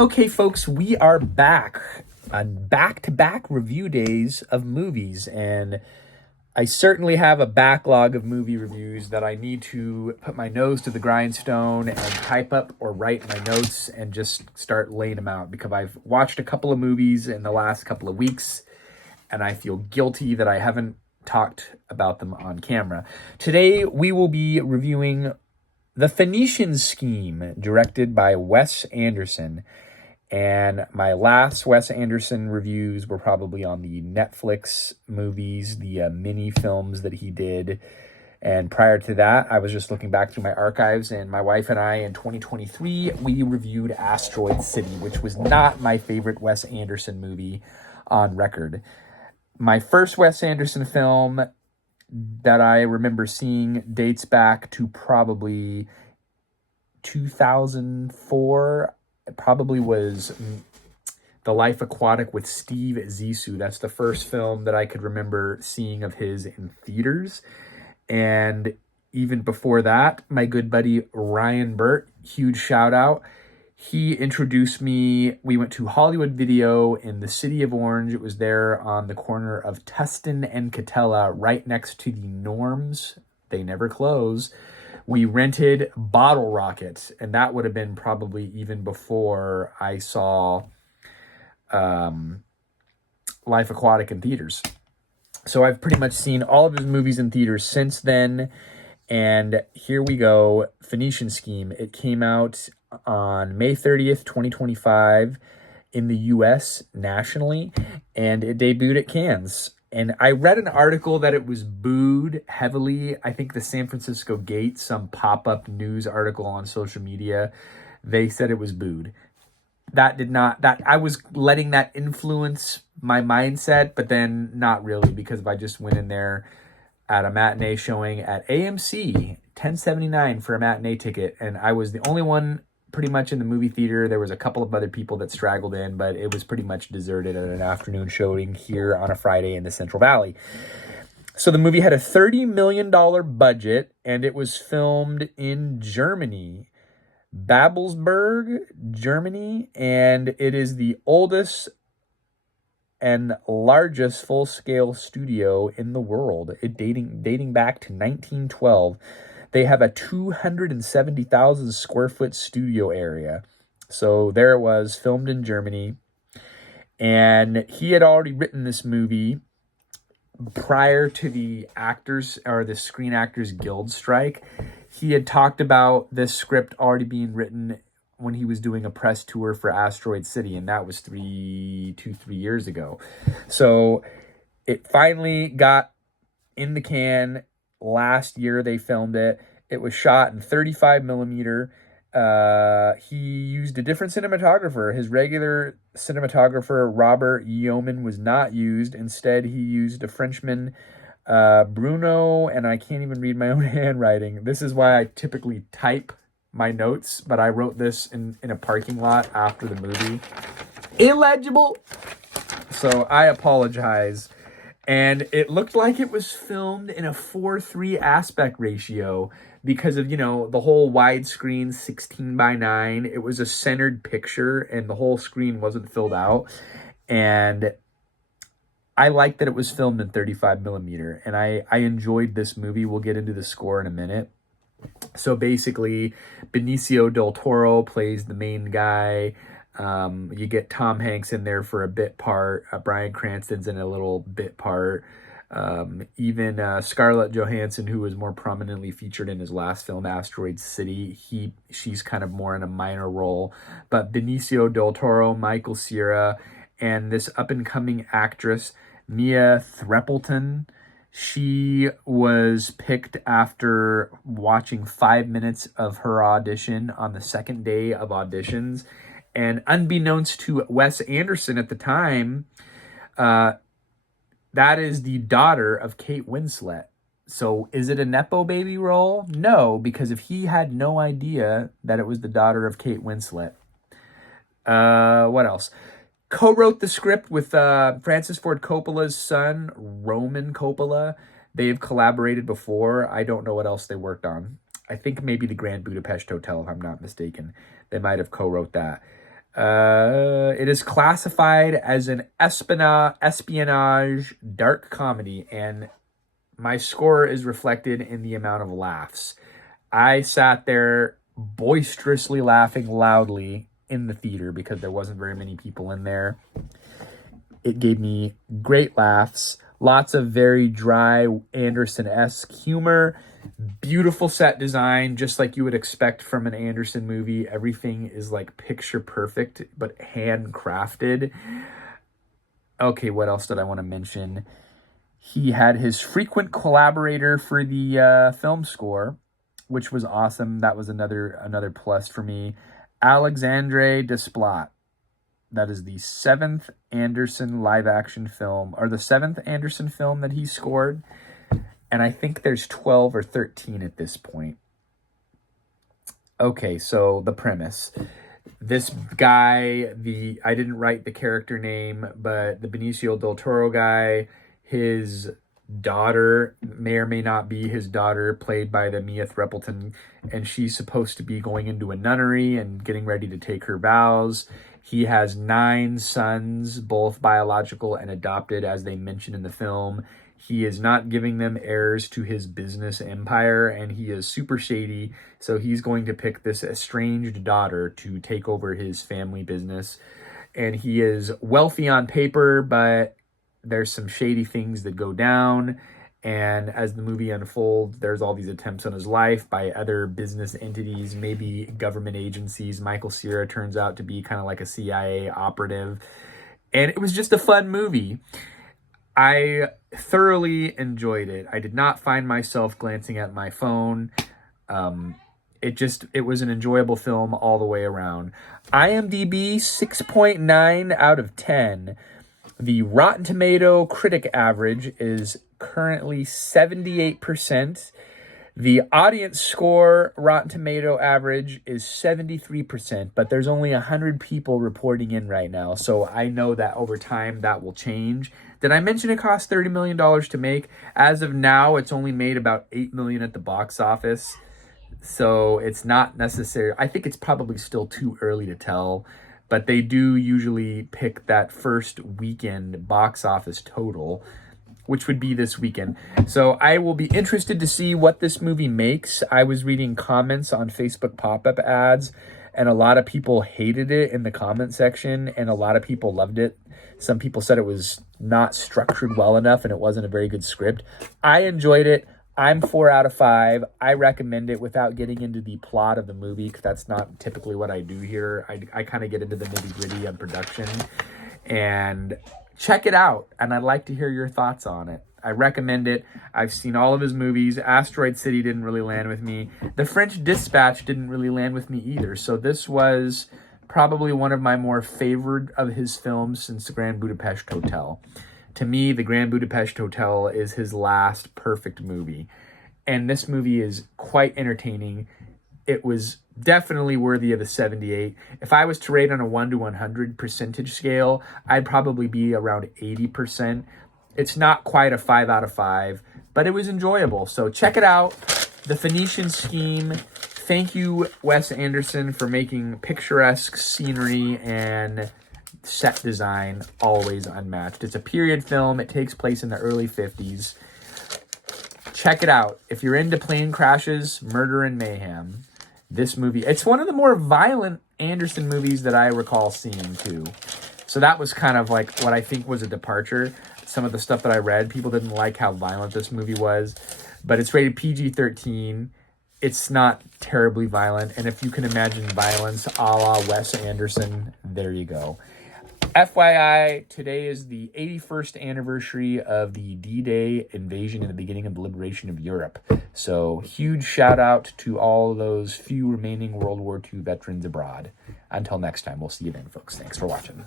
Okay, folks, we are back on back-to-back review days of movies, and I certainly have a backlog of movie reviews that I need to put my nose to the grindstone and type up or write my notes and just start laying them out, because I've watched a couple of movies in the last couple of weeks, and I feel guilty that I haven't talked about them on camera. Today, we will be reviewing The Phoenician Scheme, directed by Wes Anderson. And my last Wes Anderson reviews were probably on the Netflix movies, the mini films that he did. And prior to that, I was just looking back through my archives, and my wife and I in 2023, we reviewed Asteroid City, which was not my favorite Wes Anderson movie on record. My first Wes Anderson film that I remember seeing dates back to probably 2004. It probably was The Life Aquatic with Steve Zissou. That's the first film that I could remember seeing of his in theaters. And even before that, my good buddy Ryan Burt, huge shout out. He introduced me. We went to Hollywood Video in the city of Orange. It was there on the corner of Tustin and Catella, right next to the Norms. They never close. We rented Bottle Rocket, and that would have been probably even before I saw Life Aquatic in theaters. So I've pretty much seen all of his movies in theaters since then. And here we go, Phoenician Scheme. It came out on May 30th, 2025 in the US nationally, and it debuted at Cannes. And I read an article that it was booed heavily. I think the San Francisco Gate, some pop-up news article on social media, they said it was booed. That I was letting that influence my mindset, but then not really, because I just went in there at a matinee showing at AMC, $10.79 for a matinee ticket, and I was the only one pretty much in the movie theater. There was a couple of other people that straggled in, but it was pretty much deserted at an afternoon showing here on a Friday in the Central Valley. So the movie had a $30 million budget, and it was filmed in Germany, Babelsberg, Germany, and it is the oldest and largest full-scale studio in the world, it dating back to 1912. They have a 270,000 square foot studio area. So there it was, filmed in Germany. And he had already written this movie prior to the actors or the Screen Actors Guild strike. He had talked about this script already being written when he was doing a press tour for Asteroid City, and that was 3 years ago. So it finally got in the can. Last year they filmed it. It was shot in 35 millimeter. He used a different cinematographer. His regular cinematographer, Robert Yeoman, was not used. Instead, he used a Frenchman, Bruno, and I can't even read my own handwriting. This is why I typically type my notes, but I wrote this in a parking lot after the movie. Illegible! So I apologize. And it looked like it was filmed in a 4:3 aspect ratio because of, the whole widescreen 16:9. It was a centered picture and the whole screen wasn't filled out. And I liked that it was filmed in 35 millimeter. And I enjoyed this movie. We'll get into the score in a minute. So basically, Benicio del Toro plays the main guy. You get Tom Hanks in there for a bit part. Bryan Cranston's in a little bit part. Even Scarlett Johansson, who was more prominently featured in his last film, Asteroid City, she's kind of more in a minor role. But Benicio del Toro, Michael Cera, and this up-and-coming actress, Mia Threppleton, she was picked after watching 5 minutes of her audition on the second day of auditions. And unbeknownst to Wes Anderson at the time, that is the daughter of Kate Winslet. So is it a Nepo baby role? No, because if he had no idea that it was the daughter of Kate Winslet. What else? Co-wrote the script with Francis Ford Coppola's son, Roman Coppola. They've collaborated before. I don't know what else they worked on. I think maybe the Grand Budapest Hotel, if I'm not mistaken. They might have co-wrote that. It is classified as an espionage dark comedy, and my score is reflected in the amount of laughs. I sat there boisterously laughing loudly in the theater because there wasn't very many people in there. It gave me great laughs, lots of very dry Anderson-esque humor, beautiful set design, just like you would expect from an Anderson movie. Everything is like picture perfect, but handcrafted. Okay, what else did I want to mention? He had his frequent collaborator for the film score, which was awesome. That was another plus for me. Alexandre Desplat. That is the 7th Anderson live-action film, or the 7th Anderson film that he scored. And I think there's 12 or 13 at this point. Okay, so the premise. This guy, I didn't write the character name, but the Benicio del Toro guy, his daughter may or may not be his daughter, played by the Mia Threppleton, and she's supposed to be going into a nunnery and getting ready to take her vows. He has 9 sons, both biological and adopted, as they mention in the film. He is not giving them heirs to his business empire, and he is super shady, so he's going to pick this estranged daughter to take over his family business. And he is wealthy on paper, but there's some shady things that go down, and as the movie unfolds, there's all these attempts on his life by other business entities, maybe government agencies. Michael Cera turns out to be kind of like a CIA operative, and it was just a fun movie. I thoroughly enjoyed it. I did not find myself glancing at my phone. It was an enjoyable film all the way around. IMDb 6.9 out of 10. The Rotten Tomato critic average is currently 78%. The audience score Rotten Tomato average is 73%, but there's only 100 people reporting in right now, so I know that over time that will change. Did I mention it cost $30 million to make? As of now, it's only made about $8 million at the box office, so it's not necessary. I think it's probably still too early to tell, but they do usually pick that first weekend box office total, which would be this weekend. So I will be interested to see what this movie makes. I was reading comments on Facebook pop-up ads, and a lot of people hated it in the comment section, and a lot of people loved it. Some people said it was not structured well enough, and it wasn't a very good script. I enjoyed it. I'm 4 out of 5. I recommend it without getting into the plot of the movie, because that's not typically what I do here. I kind of get into the nitty-gritty on production. And check it out, and I'd like to hear your thoughts on it. I recommend it. I've seen all of his movies. Asteroid City didn't really land with me. The French Dispatch didn't really land with me either. So this was probably one of my more favored of his films since The Grand Budapest Hotel. To me, The Grand Budapest Hotel is his last perfect movie. And this movie is quite entertaining. It was definitely worthy of a 78. If I was to rate on a 1 to 100 percentage scale, I'd probably be around 80%. It's not quite a 5 out of 5, but it was enjoyable. So check it out. The Phoenician Scheme. Thank you, Wes Anderson, for making picturesque scenery and set design always unmatched. It's a period film. It takes place in the early 50s. Check it out. If you're into plane crashes, murder, and mayhem, this movie, it's one of the more violent Anderson movies that I recall seeing too. So that was kind of like what I think was a departure. Some of the stuff that I read, people didn't like how violent this movie was, but it's rated PG-13. It's not terribly violent, and if you can imagine violence a la Wes Anderson, there you go. FYI, today is the 81st anniversary of the D-Day invasion and the beginning of the liberation of Europe. So, huge shout out to all those few remaining World War II veterans abroad. Until next time, we'll see you then, folks. Thanks for watching.